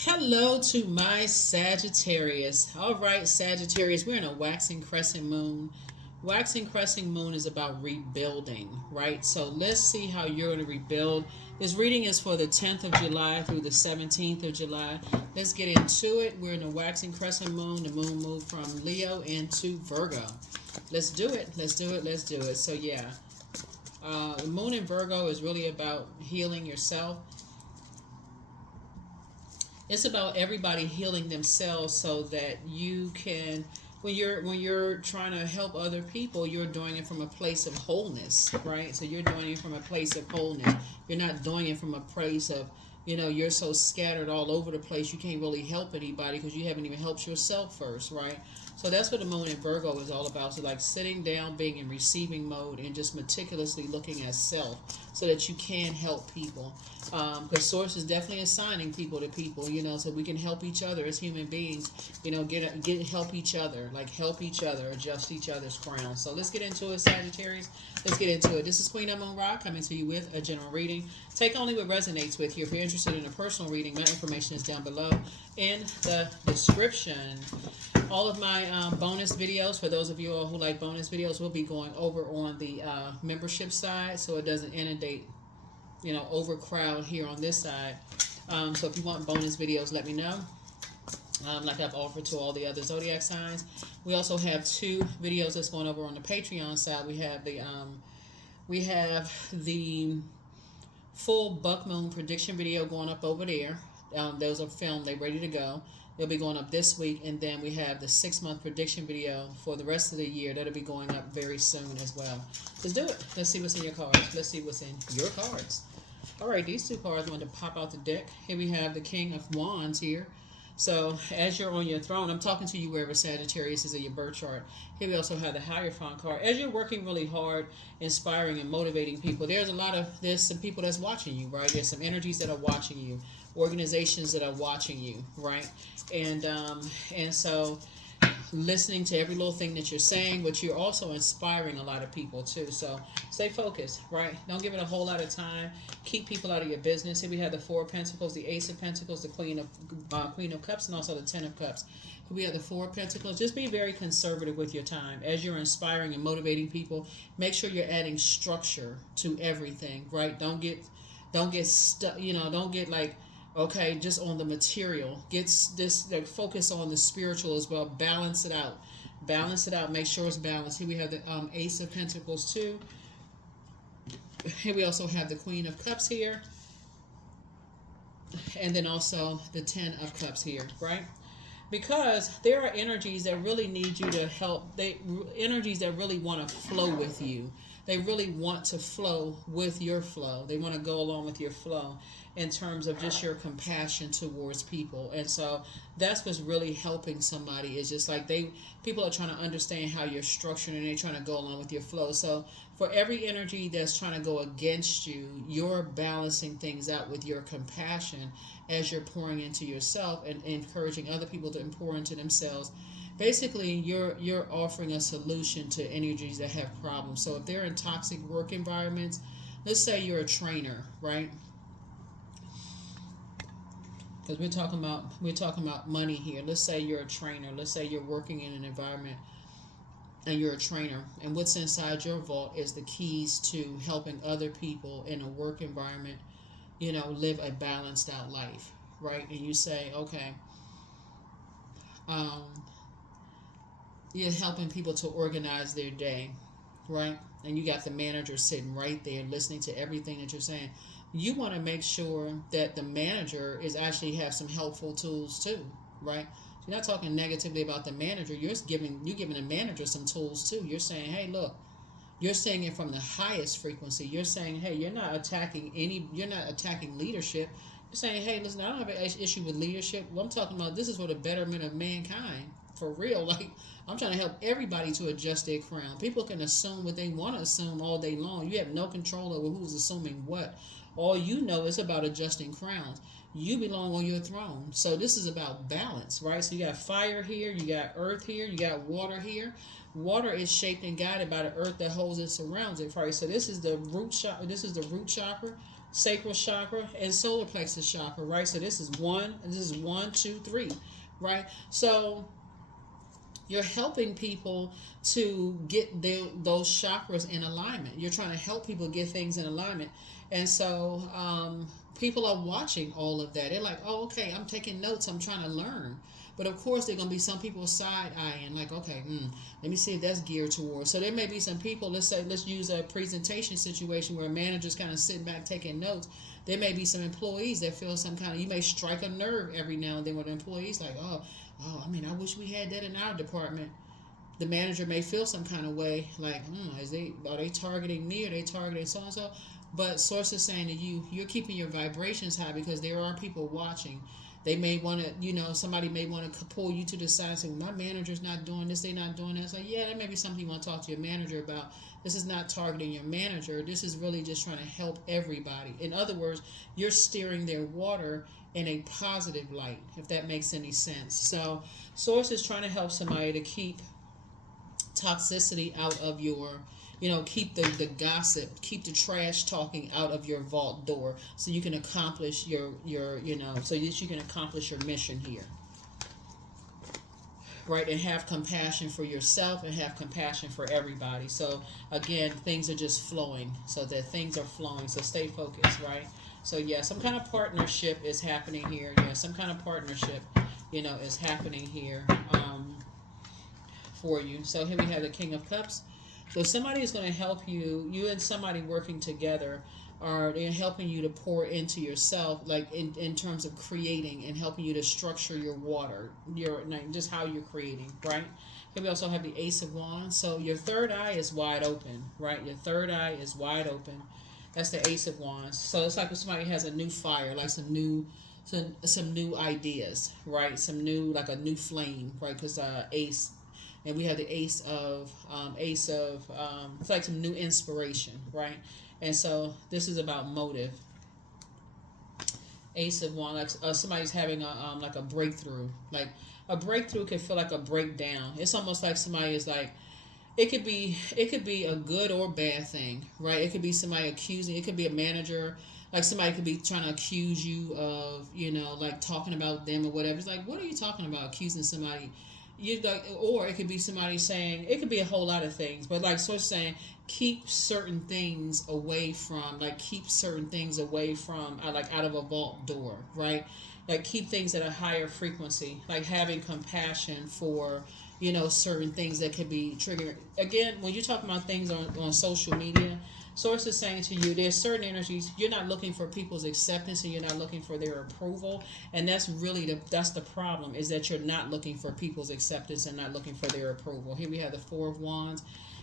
Hello to my Sagittarius. All right, Sagittarius, we're in a waxing crescent moon. Waxing crescent moon is about rebuilding, right? So let's see how you're going to rebuild. This reading is for the 10th of July through the 17th of July. Let's get into it. We're in a waxing crescent moon. The moon moved from Leo into Virgo. Let's do it. Let's do it. Let's do it. So, yeah, the moon in Virgo is really about healing yourself. It's about everybody healing themselves so that you can, when you're trying to help other people, you're doing it from a place of wholeness, right? So you're doing it from a place of wholeness. You're not doing it from a place of, you're so scattered all over the place you can't really help anybody because you haven't even helped yourself first, right? So that's what the moon in Virgo is all about. So like sitting down, being in receiving mode, and just meticulously looking at self so that you can help people. Because Source is definitely assigning people to people, so we can help each other as human beings. Get help each other, like help each other, adjust each other's crown. So let's get into it, Sagittarius. Let's get into it. This is Queen Amun Ra coming to you with a general reading. Take only what resonates with you. If you're interested in a personal reading, my information is down below in the description. All of my bonus videos, for those of you all who like bonus videos, will be going over on the membership side so it doesn't inundate, overcrowd here on this side. So if you want bonus videos, let me know. Like I've offered to all the other Zodiac signs. We also have two videos that's going over on the Patreon side. We have the full Buck Moon prediction video going up over there. Those are filmed, they're ready to go. They'll be going up this week, and then we have the 6-month prediction video for the rest of the year. That'll be going up very soon as well. Let's do it. Let's see what's in your cards. Let's see what's in your cards. All right, these two cards want to pop out the deck. Here we have the King of Wands here. So as you're on your throne, I'm talking to you wherever Sagittarius is in your birth chart. Here we also have the Hierophant card. As you're working really hard, inspiring and motivating people, there's some people that's watching you, right? There's some energies that are watching you, organizations that are watching you, right? And so listening to every little thing that you're saying, but you're also inspiring a lot of people too. So stay focused, right? Don't give it a whole lot of time. Keep people out of your business. Here we have the Four of Pentacles, the Ace of Pentacles, the Queen of Cups, and also the Ten of Cups. Here we have the Four of Pentacles. Just be very conservative with your time as you're inspiring and motivating people. Make sure you're adding structure to everything, right? Don't get stuck. Don't get like, okay, just on the material. Gets this like, focus on the spiritual as well. Balance it out. Balance it out. Make sure it's balanced. Here we have the Ace of Pentacles too. Here we also have the Queen of Cups here. And then also the Ten of Cups here, right? Because there are energies that really need you to help. Energies that really want to flow with you. They really want to flow with your flow. They want to go along with your flow in terms of just your compassion towards people. And so that's what's really helping somebody is just like people are trying to understand how you're structured and they're trying to go along with your flow. So for every energy that's trying to go against you, you're balancing things out with your compassion as you're pouring into yourself and encouraging other people to pour into themselves. Basically, you're offering a solution to energies that have problems. So if they're in toxic work environments, let's say you're a trainer, right? Because we're talking about money here. Let's say you're a trainer. Let's say you're working in an environment and you're a trainer, and what's inside your vault is the keys to helping other people in a work environment, live a balanced out life, right? And you say, okay, um, you're helping people to organize their day, right? And you got the manager sitting right there listening to everything that you're saying. You want to make sure that the manager is actually have some helpful tools too, right? You're not talking negatively about the manager. You're giving the manager some tools too. You're saying, hey, look, you're saying it from the highest frequency. You're saying, hey, you're not attacking leadership. You're saying, hey, listen, I don't have an issue with leadership. What I'm talking about, this is for the betterment of mankind. For real, like I'm trying to help everybody to adjust their crown. People can assume what they want to assume all day long. You have no control over who's assuming what. All you know is about adjusting crowns. You belong on your throne. So this is about balance, right? So you got fire here, you got earth here, you got water here. Water is shaped and guided by the earth that holds and surrounds it, right? So this is the root chakra. sacral chakra, and solar plexus chakra, right? So this is one, and this is 1, 2, 3, right? So you're helping people to get those chakras in alignment. You're trying to help people get things in alignment. And so people are watching all of that. They're like, oh, okay, I'm taking notes. I'm trying to learn. But of course, there are going to be some people side-eyeing, like, okay, let me see if that's geared towards. So there may be some people, let's use a presentation situation where a manager's kind of sitting back taking notes. There may be some employees that feel some kind of, you may strike a nerve every now and then with employees, like, I mean, I wish we had that in our department. The manager may feel some kind of way, like, are they targeting me? Are they targeting so-and-so? But source is saying to you, you're keeping your vibrations high because there are people watching. They may want to, somebody may want to pull you to the side and say, well, my manager's not doing this, they're not doing that. It's like, yeah, that may be something you want to talk to your manager about. This is not targeting your manager. This is really just trying to help everybody. In other words, you're steering their water in a positive light, if that makes any sense. So source is trying to help somebody to keep toxicity out of your, keep the gossip, keep the trash talking out of your vault door, so you can accomplish your so that you can accomplish your mission here, right? And have compassion for yourself and have compassion for everybody. So again, things are just flowing, so that things are flowing. So stay focused, right? So yeah, some kind of partnership is happening here. Yeah, some kind of partnership, is happening here for you. So here we have the King of Cups. So somebody is going to help you. You and somebody working together they're helping you to pour into yourself, like in terms of creating and helping you to structure your water, just how you're creating, right? Here we also have the Ace of Wands. So your third eye is wide open, right? Your third eye is wide open. That's the Ace of Wands. So it's like if somebody has a new fire, like some new ideas, right? Like a new flame, right? Because Ace. And we have the Ace of it's like some new inspiration, right? And so this is about motive. Ace of Wands, like somebody's having a breakthrough. Like a breakthrough can feel like a breakdown. It's almost like somebody is like, it could be a good or bad thing, right? It could be somebody accusing. It could be a manager. Like somebody could be trying to accuse you of, like talking about them or whatever. It's like, what are you talking about? Accusing somebody. Or it could be somebody saying, it could be a whole lot of things, but like sort of saying, keep certain things away from, like out of a vault door, right? Like keep things at a higher frequency, like having compassion for, certain things that could be triggering. Again, when you're talking about things on social media, source is saying to you, there's certain energies, you're not looking for people's acceptance and you're not looking for their approval. And that's really that's the problem, is that you're not looking for people's acceptance and not looking for their approval. Here we have the Four of Wands.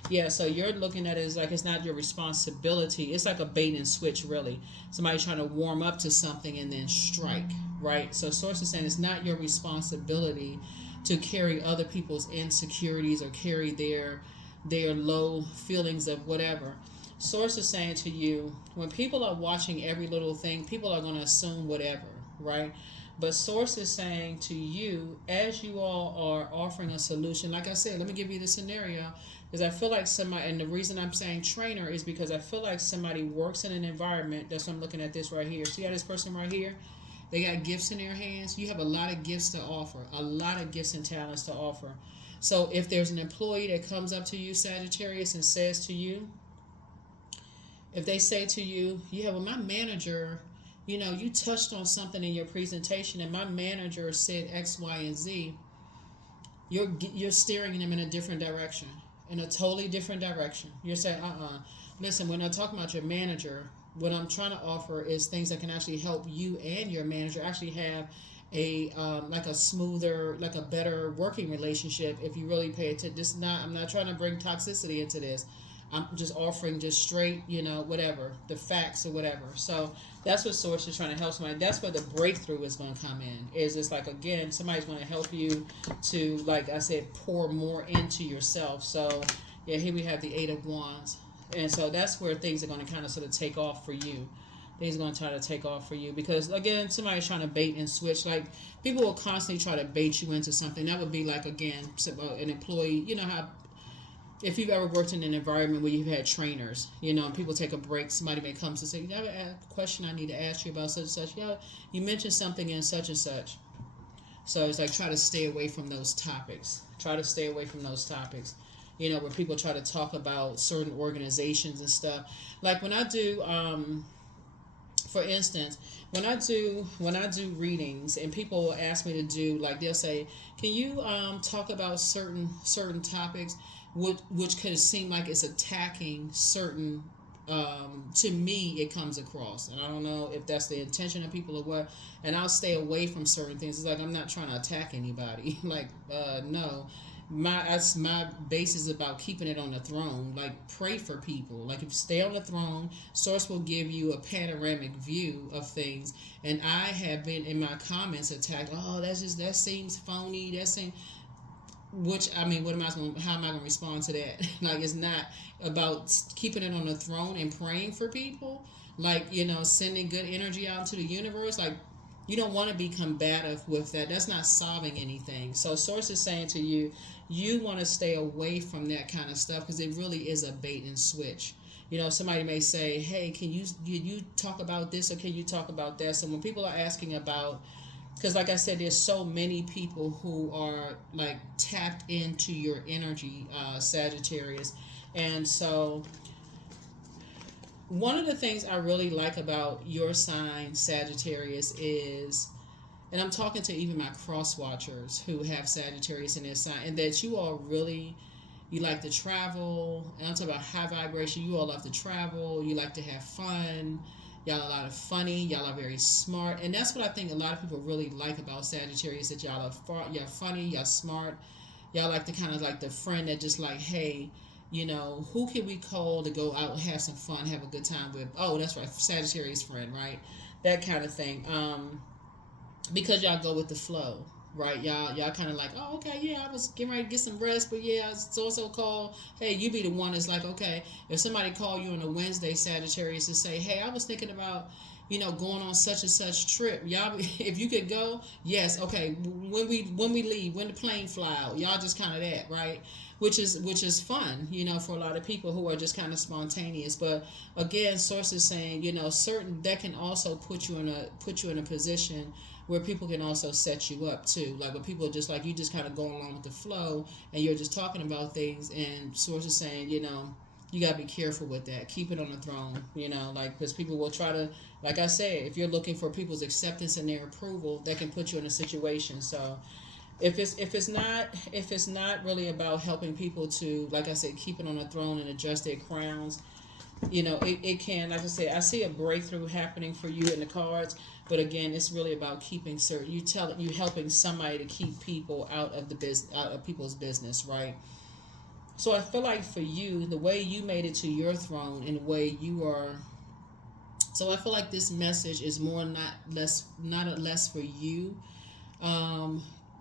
Yeah, so you're looking at it as like it's not your responsibility. It's like a bait and switch, really. Somebody trying to warm up to something and then strike, right? So source is saying it's not your responsibility to carry other people's insecurities or carry their low feelings of whatever. Source is saying to you, when people are watching every little thing, people are going to assume whatever, right? But source is saying to you, as you all are offering a solution, like I said, let me give you the scenario, because I feel like somebody, and the reason I'm saying trainer is because I feel like somebody works in an environment. That's why I'm looking at this right here. See how this person right here? They got gifts in their hands. You have a lot of gifts to offer, a lot of gifts and talents to offer. So if there's an employee that comes up to you, Sagittarius, and says to you, if they say to you, yeah, well, my manager, you touched on something in your presentation and my manager said X, Y, and Z, you're steering them in a different direction, in a totally different direction. You're saying, listen, we're not talking about your manager. What I'm trying to offer is things that can actually help you and your manager actually have like a smoother, like a better working relationship if you really pay attention. I'm not trying to bring toxicity into this. I'm just offering just straight, whatever, the facts or whatever. So that's what source is trying to help somebody. That's where the breakthrough is going to come in. Is it's like, again, somebody's going to help you to, like I said, pour more into yourself. So yeah, here we have the Eight of Wands. And so that's where things are going to kind of sort of take off for you. Things are going to try to take off for you. Because, again, somebody's trying to bait and switch. Like, people will constantly try to bait you into something. That would be like, again, an employee. You know how if you've ever worked in an environment where you've had trainers, and people take a break, somebody may come to say, you have a question I need to ask you about such and such. You mentioned something in such and such. So it's like try to stay away from those topics. Try to stay away from those topics. Where people try to talk about certain organizations and stuff. Like when I do, for instance, when I do readings and people ask me to do, like they'll say, can you talk about certain topics, which could seem like it's attacking certain. To me, it comes across, and I don't know if that's the intention of people or what. And I'll stay away from certain things. It's like I'm not trying to attack anybody. Like, no, my base is about keeping it on the throne. Like, pray for people. Like, if you stay on the throne, Source will give you a panoramic view of things. And I have been in my comments attacked. Oh, that seems phony. That seems. Which, I mean, how am I going to respond to that? Like, it's not about keeping it on the throne and praying for people. Like, sending good energy out into the universe. Like, you don't want to be combative with that. That's not solving anything. So Source is saying to you, you want to stay away from that kind of stuff because it really is a bait and switch. Somebody may say, hey, can you talk about this or can you talk about that? So when people are asking about, because like I said, there's so many people who are like tapped into your energy, Sagittarius. And so one of the things I really like about your sign, Sagittarius, is, and I'm talking to even my cross watchers who have Sagittarius in their sign, and that you all really, you like to travel. And I'm talking about high vibration. You all love to travel. You like to have fun. Y'all are a lot of funny. Y'all are very smart. And that's what I think a lot of people really like about Sagittarius, that y'all are funny, y'all smart. Y'all like the kind of like the friend that just like, hey, who can we call to go out and have some fun, have a good time with? Oh, that's right, Sagittarius friend, right? That kind of thing. Because y'all go with the flow, right? Y'all kind of like, oh, okay, yeah, I was getting ready to get some rest, but yeah, it's also called, hey, you be the one that's like, okay, if somebody call you on a Wednesday, Sagittarius, to say, hey, I was thinking about, going on such and such trip. Y'all, if you could go, yes, okay. When we leave, when the plane fly out, y'all just kind of that, right? Which is fun, for a lot of people who are just kind of spontaneous. But again, Source is saying, certain that can also put you in a position where people can also set you up too. Like when people are just like, you just kind of go along with the flow and you're just talking about things, and Source is saying, you got to be careful with that. Keep it on the throne, like, because people will try to, like I said, if you're looking for people's acceptance and their approval, that can put you in a situation. So if it's not really about helping people to, like I said, keep it on the throne and adjust their crowns, it can, like I said, I see a breakthrough happening for you in the cards. But again, it's really about keeping certain. You helping somebody to keep people out of people's business, right? So I feel like for you, the way you made it to your throne and the way you are. So I feel like this message is not less for you,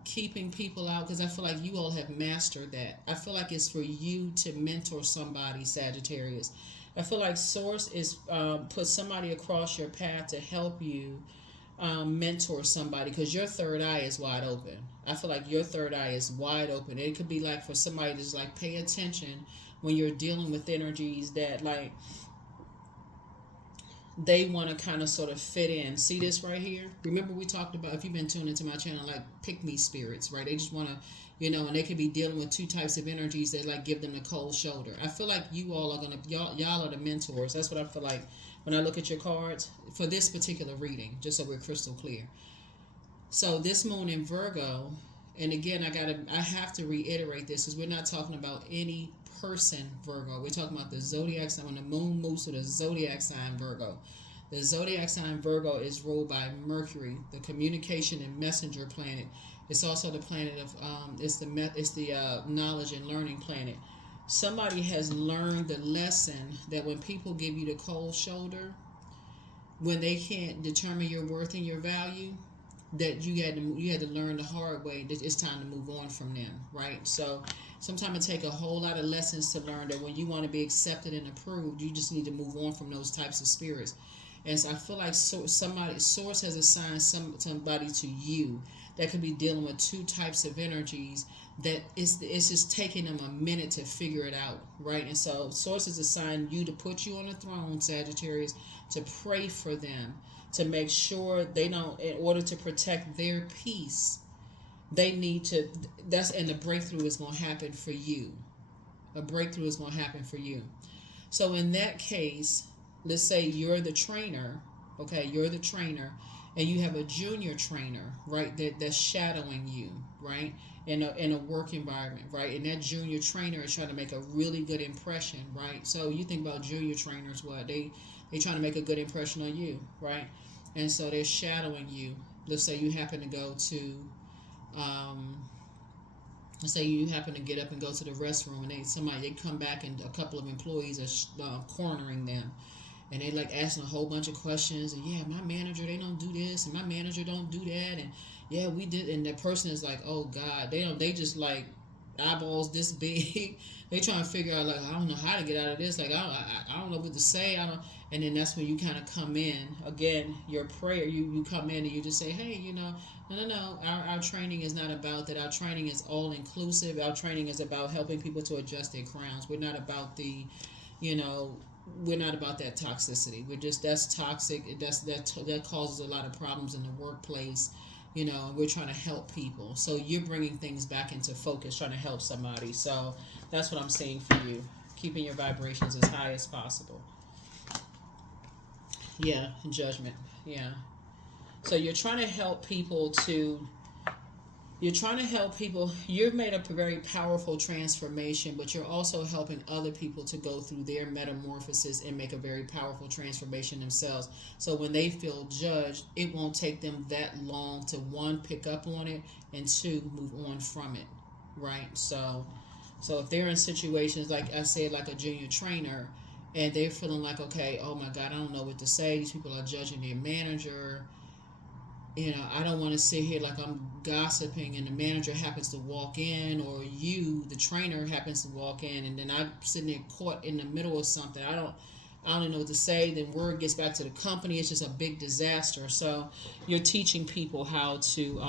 keeping people out, because I feel like you all have mastered that. I feel like it's for you to mentor somebody, Sagittarius. I feel like Source is put somebody across your path to help you mentor somebody, because your third eye is wide open. I feel like your third eye is wide open. It could be like for somebody to just like pay attention when you're dealing with energies that like they want to kind of sort of fit in. See this right here? Remember we talked about, if you've been tuned into my channel, like pick me spirits, right? They just want to, and they could be dealing with two types of energies that like give them the cold shoulder. I feel like you all are going to, y'all are the mentors. That's what I feel like when I look at your cards for this particular reading, just so we're crystal clear. So this moon in Virgo, and again, I have to reiterate this, because we're not talking about any person Virgo. We're talking about the zodiac sign. When the moon moves to the zodiac sign Virgo. The zodiac sign Virgo is ruled by Mercury, the communication and messenger planet. It's also the planet of it's the knowledge and learning planet. Somebody has learned the lesson that when people give you the cold shoulder, when they can't determine your worth and your value, that you had to learn the hard way that it's time to move on from them, right? So sometimes it takes a whole lot of lessons to learn that when you want to be accepted and approved, you just need to move on from those types of spirits. And so I feel like source has assigned somebody to you that could be dealing with two types of energies that it's just taking them a minute to figure it out, right? And so source has assigned you to put you on the throne, Sagittarius, to pray for them, to make sure they don't, in order to protect their peace, they need to, and the breakthrough is going to happen for you. A breakthrough is going to happen for you. So in that case, let's say you're the trainer, okay? You're the trainer, and you have a junior trainer, right? That's shadowing you, right? In a work environment, right? And that junior trainer is trying to make a really good impression, right? So you think about junior trainers, what they trying to make a good impression on you, right? And so they're shadowing you. Let's say you happen to go to let's say you happen to get up and go to the restroom, and they come back and a couple of employees are cornering them, and they like asking a whole bunch of questions, and yeah, my manager, they don't do this, and my manager don't do that, and yeah, we did, and the person is like, oh God, they just like eyeballs this big. They trying to figure out, like, I don't know how to get out of this, like I don't know what to say, and then that's when you kind of come in again, your prayer, you come in and you just say, hey, no, our training is not about that. Our training is all inclusive. Our training is about helping people to adjust their crowns. We're not about we're not about that toxicity. That's toxic. That causes a lot of problems in the workplace. We're trying to help people. So you're bringing things back into focus, trying to help somebody. So that's what I'm saying for you. Keeping your vibrations as high as possible. Yeah, judgment. Yeah. So you're trying to help people You've made a very powerful transformation, but you're also helping other people to go through their metamorphosis and make a very powerful transformation themselves. So when they feel judged, it won't take them that long to, one, pick up on it, and two, move on from it, right? So if they're in situations, like I said, like a junior trainer, and they're feeling like, okay, oh my God, I don't know what to say. These people are judging their manager. I don't want to sit here like I'm gossiping and the manager happens to walk in, or you, the trainer, happens to walk in, and then I'm sitting there caught in the middle of something. I don't even know what to say. Then word gets back to the company. It's just a big disaster. So you're teaching people how to,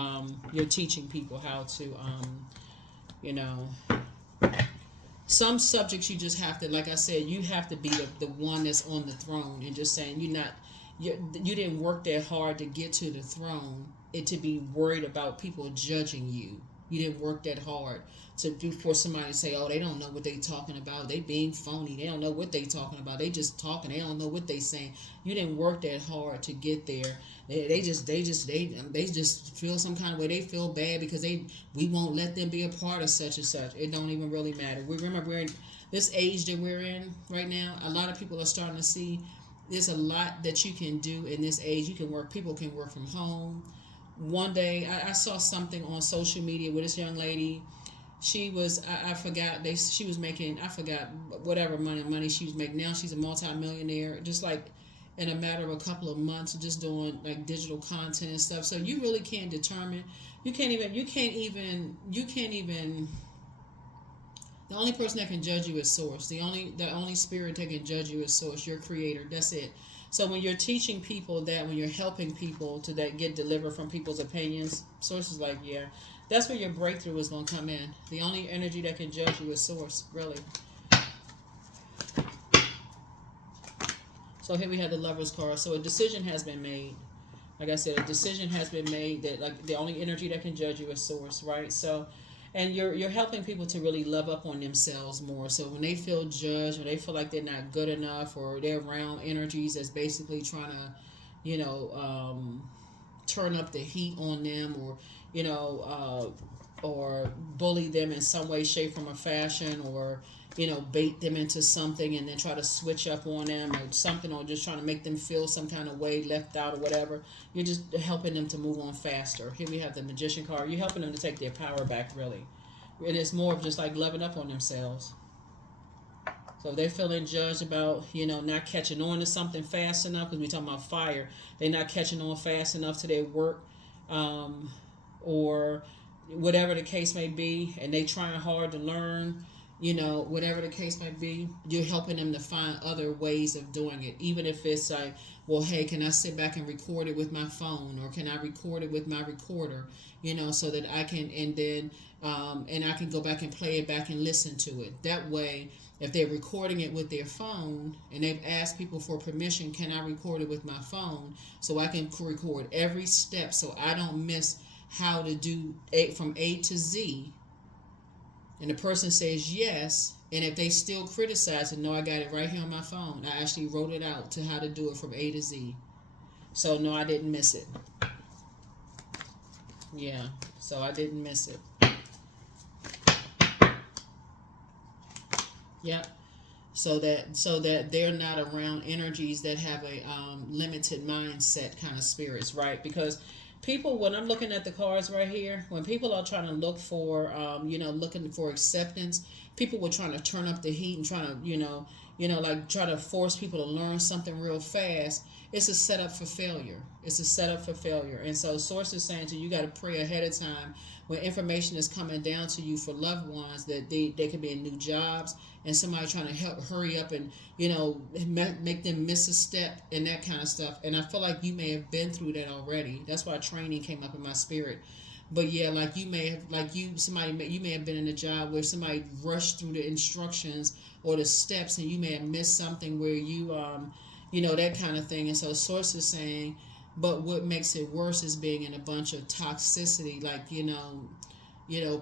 some subjects you just have to, like I said, you have to be the one that's on the throne, and just saying you didn't work that hard to get to the throne, to be worried about people judging you. You didn't work that hard for somebody to say, oh, they don't know what they talking about. They being phony. They don't know what they talking about. They just talking. They don't know what they saying. You didn't work that hard to get there. They just feel some kind of way. They feel bad because we won't let them be a part of such and such. It don't even really matter. Remember, we're in this age that we're in right now. A lot of people are starting to see there's a lot that you can do in this age. People can work from home. One day, I saw something on social media with this young lady. She was, she was making, I forgot whatever money she was making. Now she's a multi-millionaire, just like in a matter of a couple of months, just doing like digital content and stuff. So you really can't determine, you can't even, the only person that can judge you is Source. The only spirit that can judge you is Source, your creator. That's it. So when you're teaching people that, when you're helping people to that get delivered from people's opinions, Source is like, yeah, that's where your breakthrough is going to come in. The only energy that can judge you is Source, really. So here we have the Lover's card. So a decision has been made. Like I said, a decision has been made that, like, the only energy that can judge you is Source, right? So, and you're helping people to really love up on themselves more. So when they feel judged, or they feel like they're not good enough, or they're around energies that's basically trying to, turn up the heat on them, or, or bully them in some way, shape, form, or fashion, or, bait them into something and then try to switch up on them or something, or just trying to make them feel some kind of way, left out or whatever. You're just helping them to move on faster. Here we have the Magician card. You're helping them to take their power back, really. And it's more of just like loving up on themselves. So if they're feeling judged about, not catching on to something fast enough, because we're talking about fire, they're not catching on fast enough to their work, or whatever the case may be, and they trying hard to learn, whatever the case might be, you're helping them to find other ways of doing it. Even if it's like, well, hey, can I sit back and record it with my phone, or can I record it with my recorder, so that I can, and I can go back and play it back and listen to it. That way, if they're recording it with their phone and they've asked people for permission, can I record it with my phone so I can record every step so I don't miss how to do from A to Z, and the person says yes, and if they still criticize it, no, I got it right here on my phone. I actually wrote it out to how to do it from A to Z. So no, I didn't miss it. Yeah, so I didn't miss it. Yep. So that they're not around energies that have a limited mindset kind of spirits, right? Because people, when I'm looking at the cards right here, when people are trying to look for, looking for acceptance, people were trying to turn up the heat and trying to, like try to force people to learn something real fast. It's a setup for failure. It's a setup for failure. And so Source is saying to you, you got to pray ahead of time when information is coming down to you for loved ones, that they could be in new jobs, and somebody trying to help hurry up and make them miss a step and that kind of stuff. And I feel like you may have been through that already. That's why training came up in my spirit. But yeah, like you may have, you may have been in a job where somebody rushed through the instructions or the steps, and you may have missed something where that kind of thing. And so Source is saying, but what makes it worse is being in a bunch of toxicity, like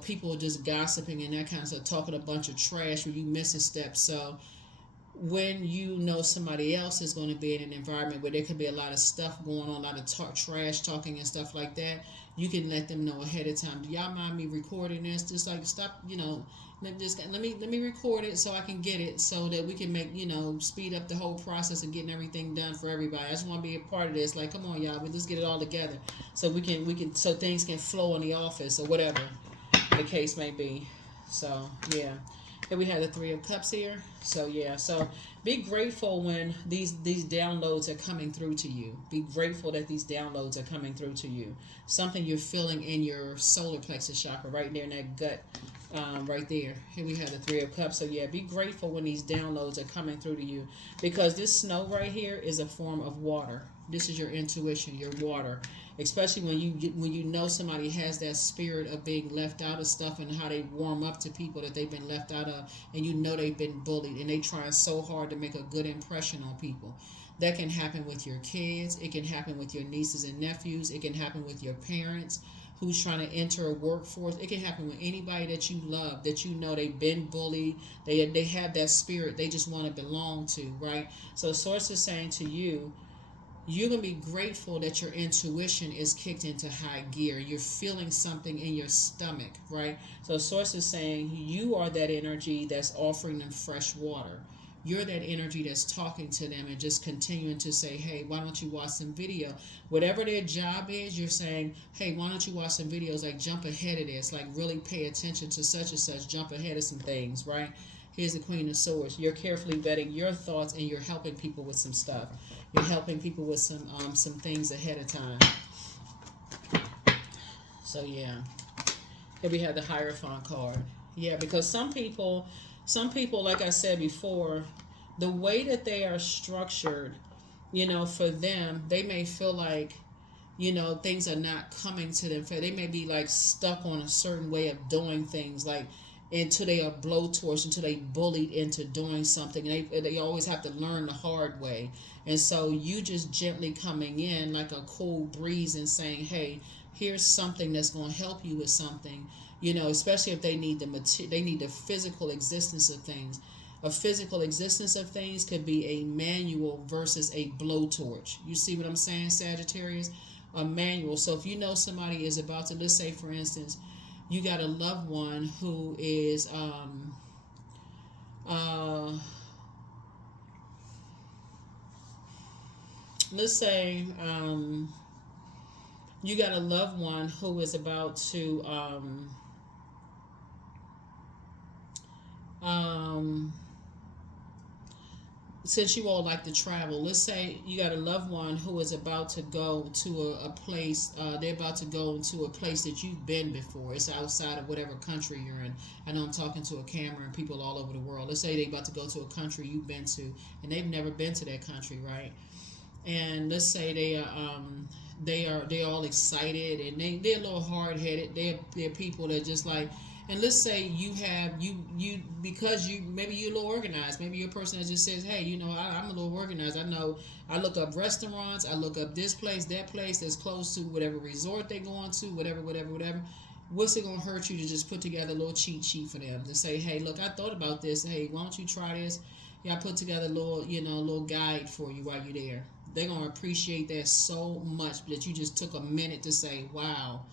people just gossiping and that kind of stuff, talking a bunch of trash where you miss a step. So when somebody else is going to be in an environment where there could be a lot of stuff going on, a lot of trash talking and stuff like that, you can let them know ahead of time. Do y'all mind me recording this? Just like stop, let me record it so I can get it, so that we can make speed up the whole process of getting everything done for everybody. I just want to be a part of this. Like, come on, y'all, let's get it all together so we can so things can flow in the office or whatever the case may be. So yeah. Then we have the Three of Cups here. So yeah, so be grateful when these downloads are coming through to you. Be grateful that these downloads are coming through to you. Something you're feeling in your solar plexus chakra, right there in that gut, right there. Here we have the Three of Cups. So yeah, be grateful when these downloads are coming through to you, because this snow right here is a form of water. This is your intuition, your water. Especially when you know somebody has that spirit of being left out of stuff, and how they warm up to people that they've been left out of, and they've been bullied, and they trying so hard to make a good impression on people. That can happen with your kids. It can happen with your nieces and nephews. It can happen with your parents who's trying to enter a workforce. It can happen with anybody that you love, that they've been bullied. They have that spirit. They just want to belong to, right? So Source is saying to you, you're going to be grateful that your intuition is kicked into high gear. You're feeling something in your stomach, right? So Source is saying you are that energy that's offering them fresh water. You're that energy that's talking to them and just continuing to say, hey, why don't you watch some video? Whatever their job is, you're saying, hey, why don't you watch some videos? Like, jump ahead of this. Like, really pay attention to such and such. Jump ahead of some things, right? Here's the Queen of Swords. You're carefully vetting your thoughts, and you're helping people with some stuff. You're helping people with some things ahead of time. So yeah. Here we have the Hierophant card. Yeah, because some people, like I said before, the way that they are structured, for them, they may feel like, things are not coming to them. They may be like stuck on a certain way of doing things, like until they are blowtorched, until they bullied into doing something. And they always have to learn the hard way. And so you just gently coming in like a cool breeze and saying, hey, here's something that's going to help you with something, especially if they need the physical existence of things. A physical existence of things could be a manual versus a blowtorch. You see what I'm saying, Sagittarius? A manual. So if somebody is about to, let's say for instance, you got a loved one who is let's say you got a loved one who is about to since you all like to travel, let's say you got a loved one who is about to go to a place, they're about to go into a place that you've been before. It's outside of whatever country you're in. I know I'm talking to a camera and people all over the world. Let's say they're about to go to a country you've been to and they've never been to that country, right? And let's say they're all excited and they're a little hard headed. They're people that just like, and let's say you have you because you maybe you're a little organized. Maybe you're a person that just says, hey, I'm a little organized. I know I look up restaurants, I look up this place, that place that's close to whatever resort they're going to, whatever. What's it gonna hurt you to just put together a little cheat sheet for them to say, hey, look, I thought about this. Hey, why don't you try this? Yeah, I put together a little guide for you while you're there. They're gonna appreciate that so much that you just took a minute to say, wow.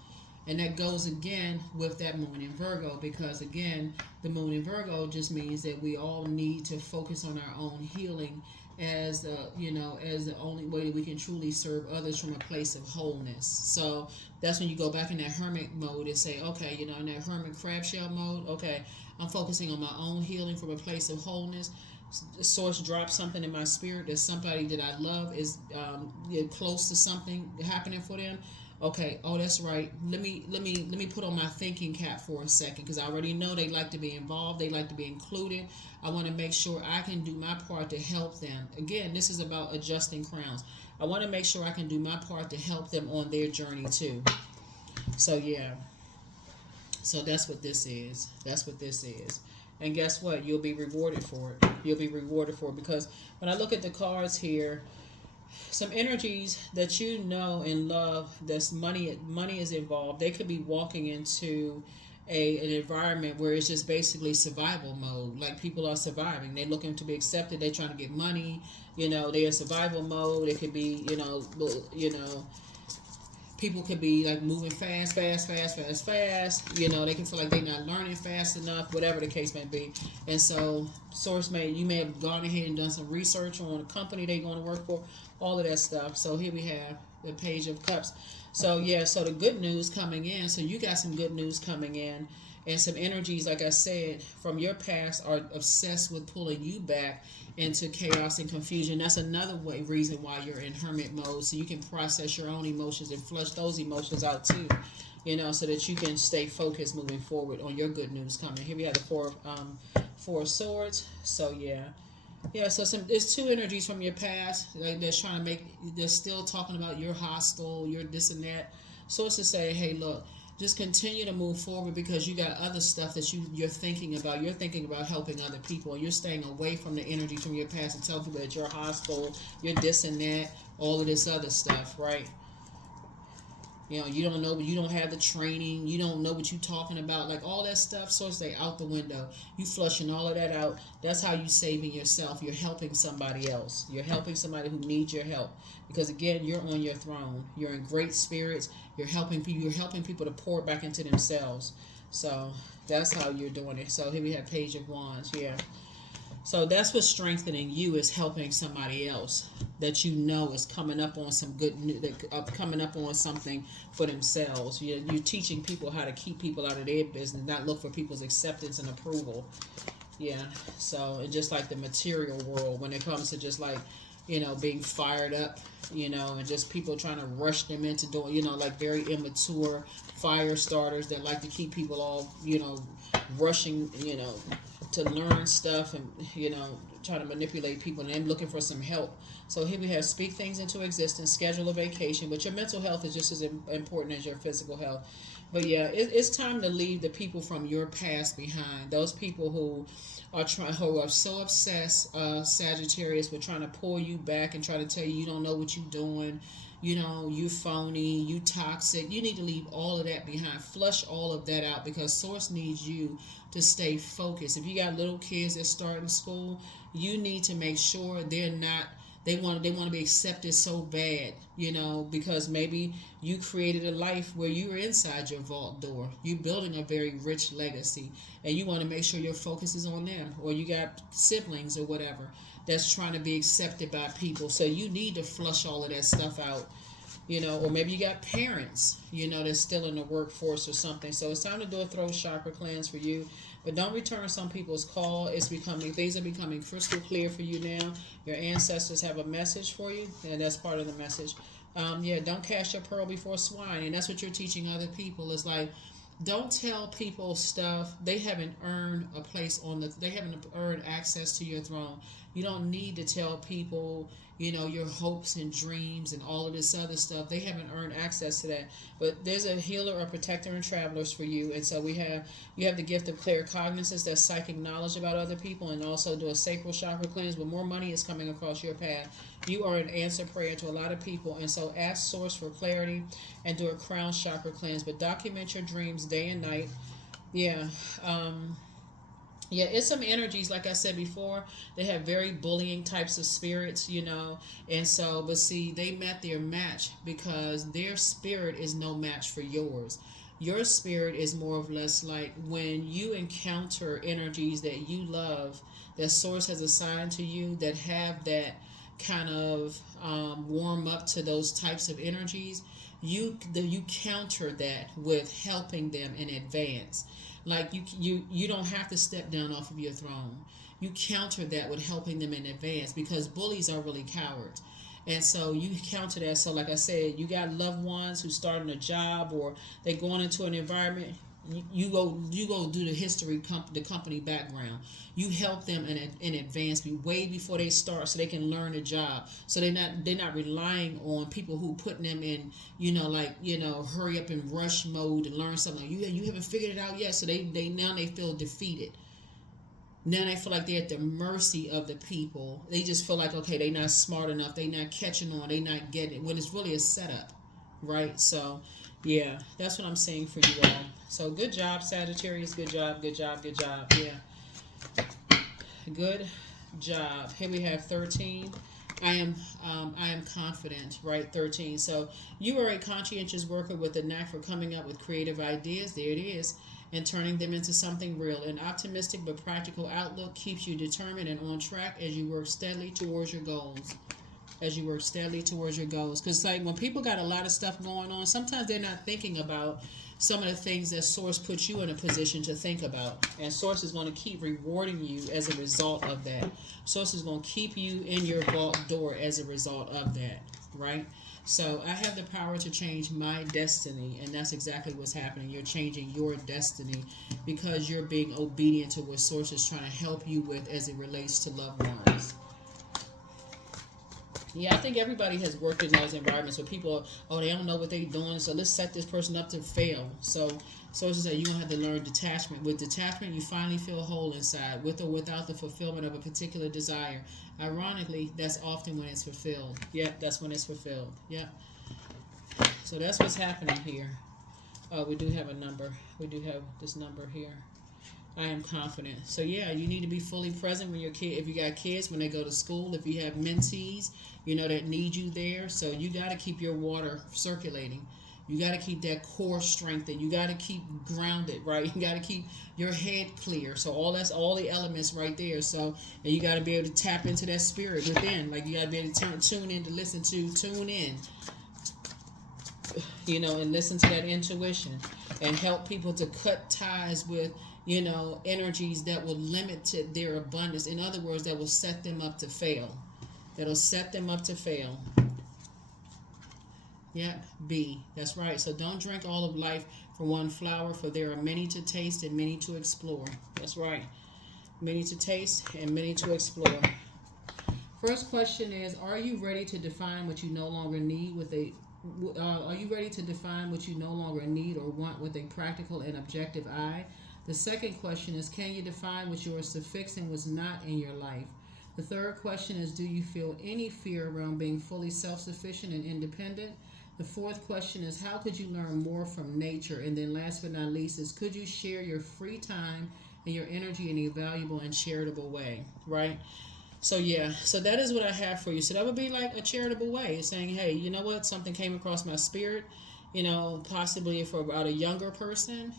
And that goes again with that moon in Virgo, because again, the moon in Virgo just means that we all need to focus on our own healing as as the only way that we can truly serve others from a place of wholeness. So that's when you go back in that hermit mode and say, okay, in that hermit crab shell mode, okay, I'm focusing on my own healing from a place of wholeness. Source drops something in my spirit that somebody that I love is close to something happening for them. Okay, oh that's right. Let me put on my thinking cap for a second, because I already know they like to be involved, they like to be included. I want to make sure I can do my part to help them. Again, this is about adjusting crowns. I want to make sure I can do my part to help them on their journey too. So yeah. So that's what this is. That's what this is. And guess what? You'll be rewarded for it. You'll be rewarded for it, because when I look at the cards here, some energies that and love, that's money is involved. They could be walking into an environment where it's just basically survival mode. Like people are surviving. They're looking to be accepted. They're trying to get money. They're in survival mode. It could be, people could be like moving fast. They can feel like they're not learning fast enough, whatever the case may be. And so, you may have gone ahead and done some research on a company they're going to work for, all of that stuff. So here we have the Page of Cups. So yeah, so the good news coming in. So you got some good news coming in, and some energies, like I said, from your past are obsessed with pulling you back into chaos and confusion. That's another reason why you're in hermit mode, so you can process your own emotions and flush those emotions out too, so that you can stay focused moving forward on your good news coming. Here we have the four of swords. So yeah, so there's two energies from your past, like they're still talking about you're hostile, you're this and that. So it's to say, hey, look, just continue to move forward, because you got other stuff that you're thinking about. You're thinking about helping other people, and you're staying away from the energy from your past and tell people that you're hostile, you're this and that, all of this other stuff, right? You don't know, you don't have the training, you don't know what you're talking about, like all that stuff, so stay out the window. You flushing all of that out. That's how you saving yourself. You're helping somebody else. You're helping somebody who needs your help, because again, you're on your throne. You're in great spirits. You're helping people. You're helping people to pour back into themselves. So that's how you're doing it. So here we have Page of Wands. Yeah. So that's what's strengthening you, is helping somebody else that is coming up on some good, coming up on something for themselves. You're teaching people how to keep people out of their business, not look for people's acceptance and approval. Yeah. So, and just like the material world, when it comes to just like, being fired up, and just people trying to rush them into doing, like very immature fire starters that like to keep people all, rushing, to learn stuff and, trying to manipulate people, and then looking for some help. So here we have speak things into existence, schedule a vacation, but your mental health is just as important as your physical health. But yeah, it's time to leave the people from your past behind. Those people who are so obsessed, Sagittarius, with trying to pull you back and try to tell you don't know what you're doing. You phony, you toxic. You need to leave all of that behind. Flush all of that out, because Source needs you to stay focused. If you got little kids that start in school, you need to make sure they want to be accepted so bad, because maybe you created a life where you were inside your vault door. You're building a very rich legacy, and you want to make sure your focus is on them, or you got siblings or whatever that's trying to be accepted by people. So you need to flush all of that stuff out, or maybe you got parents, that's still in the workforce or something. So it's time to do a throat chakra cleanse for you. But don't return some people's call. Things are becoming crystal clear for you now. Your ancestors have a message for you, and that's part of the message. Don't cast your pearl before swine, and that's what you're teaching other people. It's like, don't tell people stuff they haven't earned a place they haven't earned access to your throne. You don't need to tell people, your hopes and dreams and all of this other stuff. They haven't earned access to that. But there's a healer, a protector, and travelers for you. And so you have the gift of claircognizance, that's psychic knowledge about other people, and also do a sacral chakra cleanse. But more money is coming across your path. You are an answer prayer to a lot of people. And so ask Source for clarity and do a crown chakra cleanse. But document your dreams day and night. It's some energies, like I said before, they have very bullying types of spirits, and so, but see, they met their match because their spirit is no match for yours. Your spirit is more or less like when you encounter energies that you love, that Source has assigned to you, that have that kind of warm up to those types of energies. You counter that with helping them in advance. Like you don't have to step down off of your throne. You counter that with helping them in advance, because bullies are really cowards. And so you counter that. So like I said, you got loved ones who starting a job or they going into an environment. You go do the company background. You help them in advance, way before they start, so they can learn the job. So they're not relying on people who putting them in, hurry up and rush mode and learn something. You haven't figured it out yet, so they feel defeated. Now they feel like they're at the mercy of the people. They just feel like, okay, they're not smart enough, they not catching on, they not getting it, when it's really a setup, right? So yeah, that's what I'm saying for you all. So good job, Sagittarius. Good job, good job, good job. Yeah. Good job. Here we have 13. I am confident, right? 13. So you are a conscientious worker with a knack for coming up with creative ideas. There it is. And turning them into something real. An optimistic but practical outlook keeps you determined and on track as you work steadily towards your goals. Because like when people got a lot of stuff going on, sometimes they're not thinking about some of the things that Source puts you in a position to think about. And Source is going to keep rewarding you as a result of that. Source is going to keep you in your vault door as a result of that, right? So I have the power to change my destiny, and that's exactly what's happening. You're changing your destiny because you're being obedient to what Source is trying to help you with as it relates to loved ones. Yeah, I think everybody has worked in those environments where people, they don't know what they're doing, so let's set this person up to fail. So it's that you're going to have to learn detachment. With detachment, you finally feel whole inside, with or without the fulfillment of a particular desire. Ironically, that's often when it's fulfilled. Yep, that's when it's fulfilled. Yep. So that's what's happening here. We do have a number. We do have this number here. I am confident. So yeah, you need to be fully present when your kid, if you got kids, when they go to school, if you have mentees, that need you there. So you got to keep your water circulating. You got to keep that core strengthened. You got to keep grounded, right? You got to keep your head clear. So all the elements right there. So, and you got to be able to tap into that spirit within. Like you got to be able to tune in to listen to, tune in, and listen to that intuition and help people to cut ties with, energies that will limit their abundance. In other words, that will set them up to fail. That'll set them up to fail. Yep, B. That's right. So don't drink all of life from one flower, for there are many to taste and many to explore. That's right. Many to taste and many to explore. First question is, are you ready to define what you no longer need are you ready to define what you no longer need or want with a practical and objective eye? The second question is, can you define what yours to fix and what's not in your life? The third question is, do you feel any fear around being fully self-sufficient and independent? The fourth question is, how could you learn more from nature? And then last but not least is, could you share your free time and your energy in a valuable and charitable way, right? So yeah, so that is what I have for you. So that would be like a charitable way, saying, hey, you know what? Something came across my spirit, Possibly for about a younger person,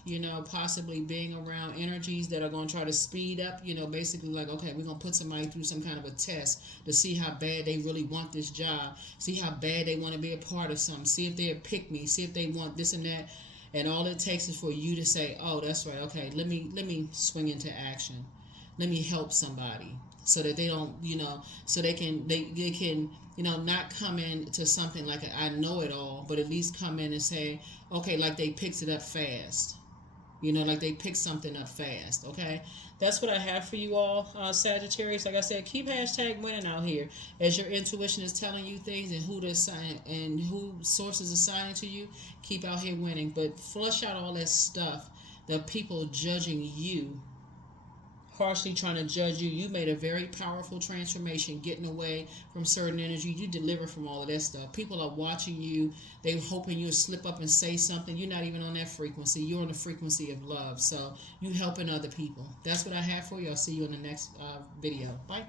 possibly being around energies that are going to try to speed up, basically like, okay, we're going to put somebody through some kind of a test to see how bad they really want this job, see how bad they want to be a part of something, see if they'll pick me, see if they want this and that. And all it takes is for you to say, oh, that's right, okay, let me swing into action. Let me help somebody so that they don't, so they can not come into something like I know it all, but at least come in and say, okay, like they picked it up fast. Like they pick something up fast. Okay, that's what I have for you all, Sagittarius. Like I said, keep hashtag winning out here as your intuition is telling you things and who to assign and who sources assigning to you. Keep out here winning, but flush out all that stuff. The people judging you, harshly trying to judge you. You made a very powerful transformation, getting away from certain energy. You deliver from all of that stuff. People are watching you. They're hoping you'll slip up and say something. You're not even on that frequency. You're on the frequency of love. So you helping other people. That's what I have for you. I'll see you in the next video. Bye.